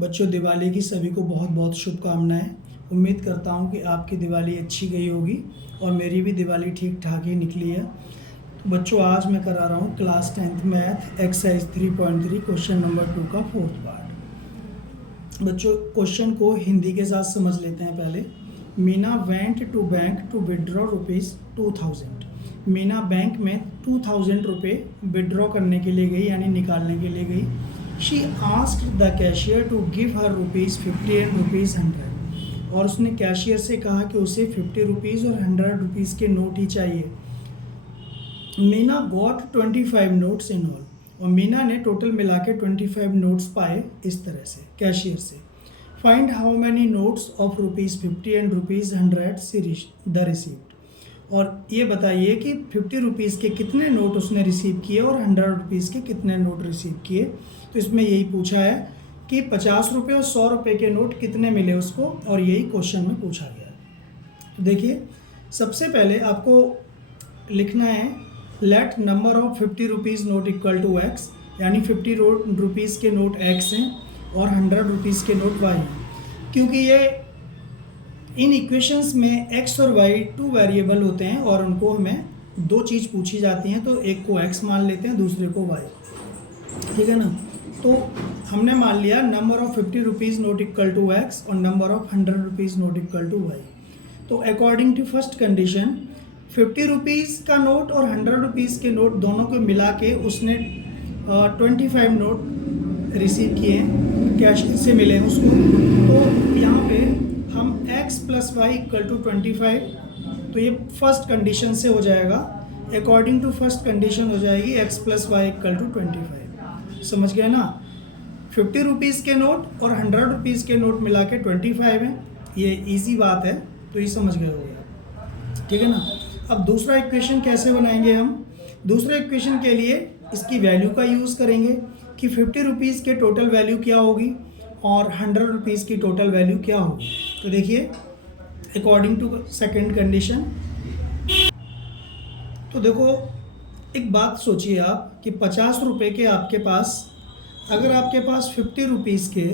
बच्चों, दिवाली की सभी को बहुत बहुत शुभकामनाएं। उम्मीद करता हूं कि आपकी दिवाली अच्छी गई होगी और मेरी भी दिवाली ठीक ठाक ही निकली है। तो बच्चों, आज मैं करा रहा हूं class 10th math exercise 3.3 question number 2 का फोर्थ पार्ट। बच्चों, क्वेश्चन को हिंदी के साथ समझ लेते हैं पहले। Meena went to bank to withdraw ₹2000। Meena bank में 2000 रुपये विड्रॉ करने के लिए गई, यानी निकालने के लिए गई। She asked the cashier to give her ₹50 and ₹100। और उसने कैशियर से कहा कि उसे ₹50 और ₹100 के नोट ही चाहिए। Meena got 25 notes in all. और मीना ने टोटल मिला के 25 नोट्स पाए इस तरह से कैशियर से। Find how many notes of ₹50 and ₹100 the received. और ये बताइए कि ₹50 के कितने नोट उसने रिसीव किए और ₹100 के कितने नोट रिसीव किए। तो इसमें यही पूछा है कि ₹50 और ₹100 के नोट कितने मिले उसको, और यही क्वेश्चन में पूछा गया है। तो देखिए, सबसे पहले आपको लिखना है let number of ₹50 note equal to x, यानी ₹50 के नोट x हैं और ₹100 के नोट y हैं। क्योंकि ये इन इक्वेशंस में x और y 2 वेरिएबल होते हैं और उनको हमें दो चीज़ पूछी जाती हैं, तो एक को x मान लेते हैं, दूसरे को y। ठीक है ना। तो हमने मान लिया number of ₹50 note equal to x और number of ₹100 note equal to y। तो अकॉर्डिंग टू फर्स्ट कंडीशन ₹50 का नोट और ₹100 के नोट दोनों को मिला के उसने 25 नोट रिसीव किए, कैश से मिले उसको। तो यहाँ पे हम x plus y equal to 25, तो ये फर्स्ट कंडीशन से हो जाएगा। अकॉर्डिंग टू फर्स्ट कंडीशन हो जाएगी x plus y equal to 25। समझ गए ना। ₹50 के नोट और ₹100 के नोट मिला के 25 है। ये इजी बात है, तो ये समझ गए होगा। ठीक है ना। अब दूसरा इक्वेशन कैसे बनाएंगे हम। दूसरे इक्वेशन के लिए इसकी वैल्यू का यूज़ करेंगे कि ₹50 के टोटल वैल्यू क्या होगी और ₹100 की टोटल वैल्यू क्या होगी। तो देखिए, अकॉर्डिंग टू सेकंड कंडीशन, तो देखो एक बात सोचिए आप कि ₹50 के आपके पास, अगर आपके पास ₹50 के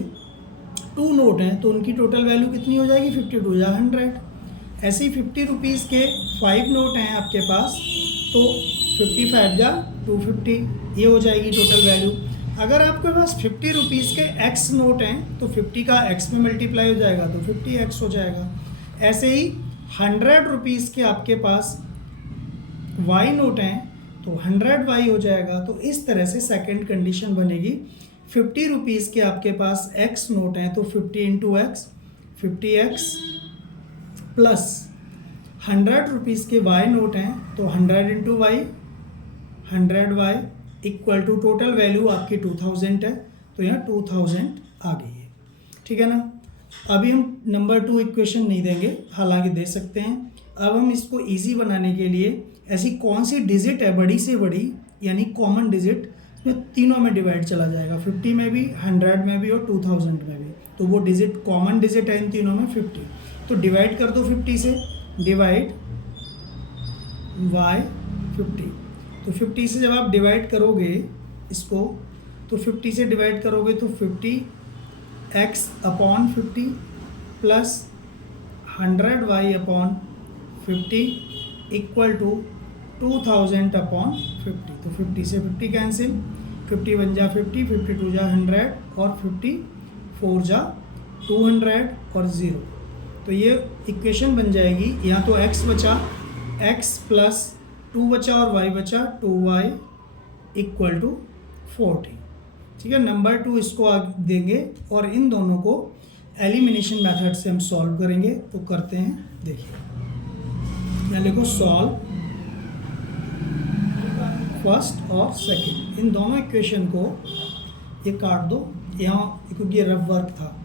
2 नोट हैं तो उनकी टोटल वैल्यू कितनी हो जाएगी, 52 या 100। ऐसे ही ₹50 के 5 नोट हैं आपके पास, तो 55 या 250, ये हो जाएगी टोटल वैल्यू। अगर आपके पास ₹50 के x नोट हैं तो 50 का x में मल्टीप्लाई हो जाएगा तो 50x हो जाएगा। ऐसे ही ₹100 के आपके पास y नोट हैं तो 100y हो जाएगा। तो इस तरह से सेकंड कंडीशन बनेगी। ₹50 के आपके पास x नोट हैं तो 50 इंटू x 50x, प्लस ₹100 के y नोट हैं तो 100 into y 100y equal to total value आपकी 2000 है, तो यहाँ 2000 आ गई है। ठीक है ना। अभी हम नंबर 2 इक्वेशन नहीं देंगे, हालांकि दे सकते हैं। अब हम इसको इजी बनाने के लिए ऐसी कौन सी डिजिट है बड़ी से बड़ी, यानी कॉमन डिजिट, इसमें तीनों में डिवाइड चला जाएगा, 50 में भी, 100 में भी और 2000 में भी। तो वो डिजिट कॉमन डिजिट है इन तीनों में 50। तो डिवाइड कर दो 50 से, डिवाइड y 50। तो 50 से जब आप डिवाइड करोगे इसको, तो 50 से डिवाइड करोगे तो 50x upon 50 plus 100y upon 50 equal to 2000 upon 50। तो 50 से 50 कैंसिल, 50 बन जा 50, 52 जा 100 और 54 जा 200 और 0। तो ये इक्वेशन बन जाएगी। यहाँ तो x बचा, x प्लस 2 बचा और y बचा 2y इक्वल टू 40। ठीक है। नंबर 2 इसको आगे देंगे और इन दोनों को एलिमिनेशन मेथड से हम सॉल्व करेंगे। तो करते हैं, देखिए, मैं लिखो सॉल्व फर्स्ट और सेकंड। इन दोनों इक्वेशन को ये काट दो यहाँ, क्योंकि ये रफ वर्क था।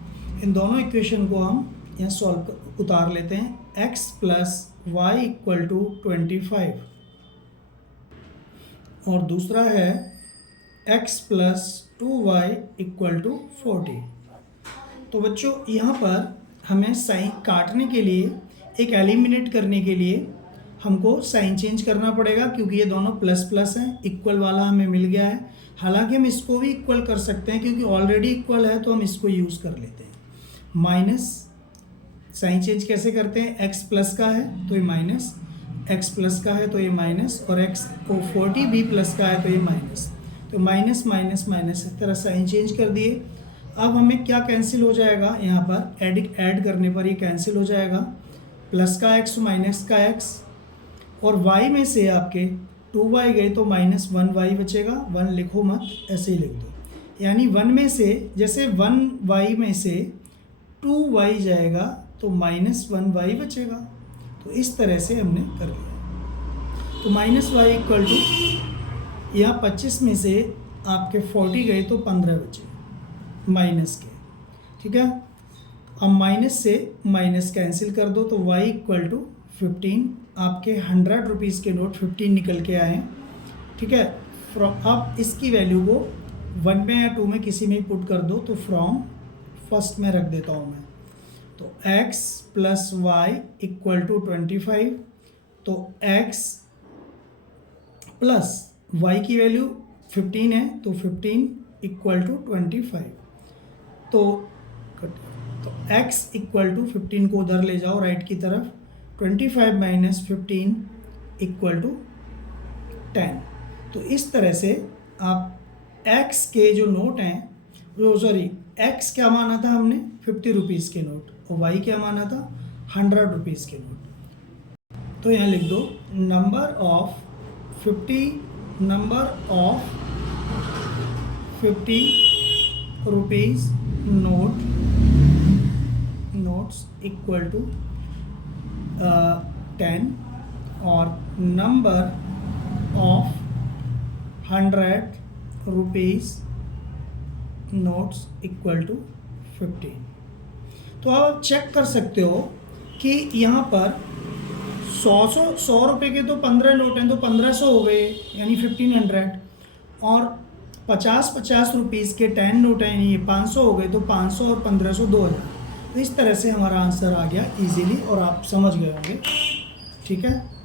इन दोनों इक्वेशन को हम यहाँ सॉल्व उतार लेते हैं। x plus y equal to 25 और दूसरा है x plus 2y equal to 40। तो बच्चों, यहाँ पर हमें साइन काटने के लिए, एक एलिमिनेट करने के लिए हमको साइन चेंज करना पड़ेगा, क्योंकि ये दोनों प्लस प्लस हैं, इक्वल वाला हमें मिल गया है। हालांकि हम इसको भी इक्वल कर सकते हैं क्योंकि ऑलरेडी इक्वल है, तो हम इसको यूज़ कर लेते हैं। माइनस साइन चेंज कैसे करते हैं, एक्स प्लस का है तो ये माइनस, एक्स प्लस का है तो ये माइनस, और एक्स को 40 बी प्लस का है तो ये माइनस, तो माइनस माइनस माइनस इस तरह साइन चेंज कर दिए। अब हमें क्या कैंसिल हो जाएगा, यहाँ पर ऐड करने पर ये कैंसिल हो जाएगा, प्लस का एक्स माइनस का एक्स, और y में से आपके 2y गए तो -1y बचेगा, 1 लिखो मत, ऐसे ही लिख दो। यानी 1 में से, जैसे 1y में से 2y जाएगा तो -1y बचेगा। तो इस तरह से हमने कर लिया। तो -y इक्वल टू, यहाँ 25 में से आपके 40 गए तो 15 बचे माइनस के, ठीक है। अब माइनस से माइनस कैंसिल कर दो तो y इक्वल टू 15, आपके 100 रुपीज़ के नोट 15 निकल के आए हैं, ठीक है। अब इसकी वैल्यू को 1 में या 2 में किसी में पुट कर दो, तो फ्रॉम फर्स्ट में रख देता हूँ मैं। तो x plus y equal to 25, तो x प्लस y की वैल्यू 15 है तो 15 इक्वल टू 25, तो x इक्वल टू 15 को उधर ले जाओ राइट की तरफ, 25 माइनस 15 इक्वल टू 10। तो इस तरह से आप x के जो नोट हैं, सॉरी x क्या माना था हमने 50 रुपीज़ के नोट, और y क्या माना था 100 रुपीज़ के नोट। तो यहाँ लिख दो number of 50 rupees notes equal to 10, और number of 100 rupees notes equal to 15। तो आप चेक कर सकते हो कि यहाँ पर 100 रुपये के तो 15 नोट हैं तो 1500 हो गए यानी 1500, और 50 रुपीज़ के 10 नोट हैं यानी ये 500 हो गए, तो 500 और 1500 2000। तो इस तरह से हमारा आंसर आ गया इजीली, और आप समझ गए होंगे, ठीक है।